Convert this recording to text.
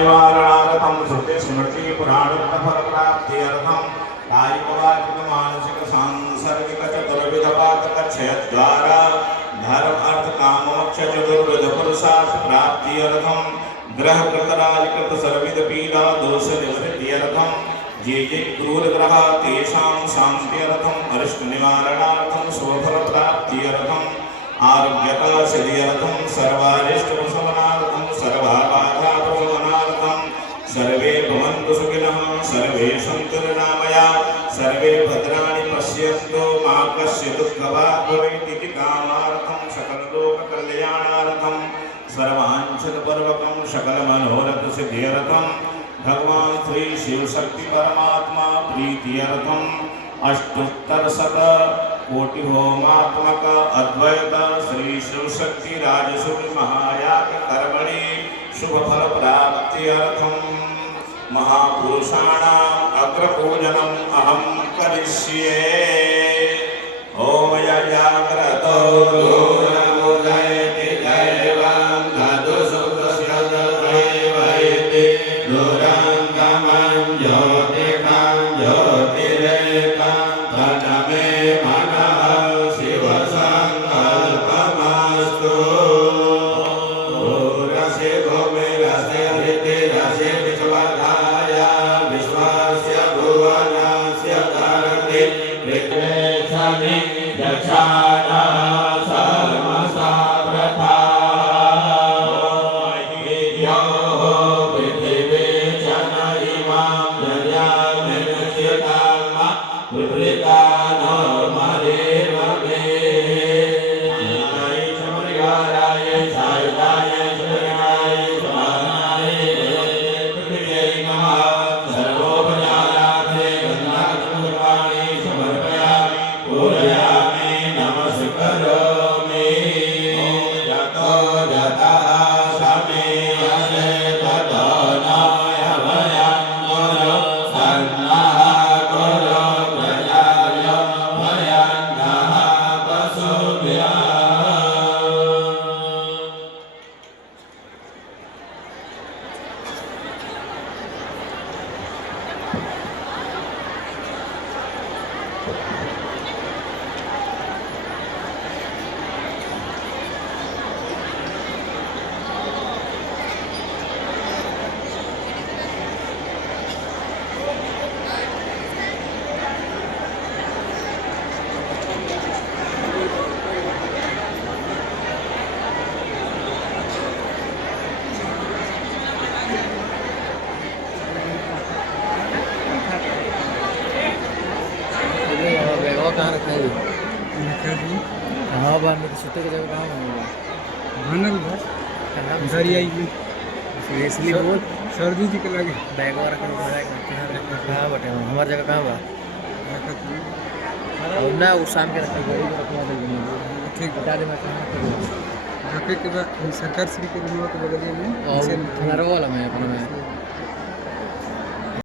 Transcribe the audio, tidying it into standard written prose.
निवारणार्थं श्रुति स्मृति पुराणफलप्राप्त्यर्थं कायिक वाचिक मानसिक सांसर्गिक चतुर्विध पातक क्षयद्वारा धर्म अर्थ काम मोक्ष चतुर्विध पुरुषार्थ प्राप्त्यर्थं ग्रह कृत राजकृत सर्वविध पीडा दोष निवृत्त्यर्थं जे क्रूर ग्रह तेषां शान्त्यर्थं अरिष्ट निवारणार्थं शुभफल प्राप्त्यर्थं आरोग्यता सिद्ध्यर्थं सर्वारिष्ट प्रशमनार्थं सर्वबाधा प्रशमनार्थं सर्वे भवन्तु सुखिनः सर्वे सन्तु निरामया सर्वे भद्राणि पश्यन्तु मा कश्चित् दुःखभाग् भवेत् इति कामार्थं सकललोककल्याणार्थं सर्वाञ्छनपूर्वकं सकलमनोरथसिद्ध्यर्थं भगवान् श्री शिव शक्ति परमात्मा प्रीत्यर्थं अष्टोत्तरशत कोटि होमात्मक अद्वैत श्री शिव शक्ति राजसूय महायाग कर्मणि शुभ फल प्राप्त्यर्थं महापुरुषाणाम् अग्रपूजनम् अहं करिष्ये। ओम यज्ञाग्रतो दूरमुदयति दैवं धदुसुतस्य दैवैति दूरङ्गमं ज्योतिकं ज्योतिरेकं तन्मे मनः शिवसङ्कल्पमस्तु। रसे भूमिरसे ऋतिरसे विश्वधाय विश्वस्य भुवनस्य धरति ऋग्वेषणि दक्षाणा सर्वसाप्रथा यो पृथिवी जन इमां जयामिनचिताम विपरीतानो मरेवमे शमरिगाराय सायुधाय शरणाय स्वाहाय पृथिव्यै नमः सर्वोपचारार्थे गन्धाक्षपुष्पाणि समर्पयामि पूजयामि नमस्करोमि। यतो यतः समीयसे ततो नयभयं कुरु सन्नः कुरु प्रजाय भयन्नः पशुभ्यः। कहाँ रखा है? हाँ बार मेरे सूते की जगह कहाँ है? भानल बस घर ही आई इसलिए बोल सर्दी जी के लगे बैग और रखने को कहाँ बटे हमारी जगह कहाँ बा और ना उस शाम के रखा गाड़ी में रखवा देंगे ठीक बता दे मैं कहाँ रखे के बाद सरकार श्री के बगलिया में और वाला मैं अपना में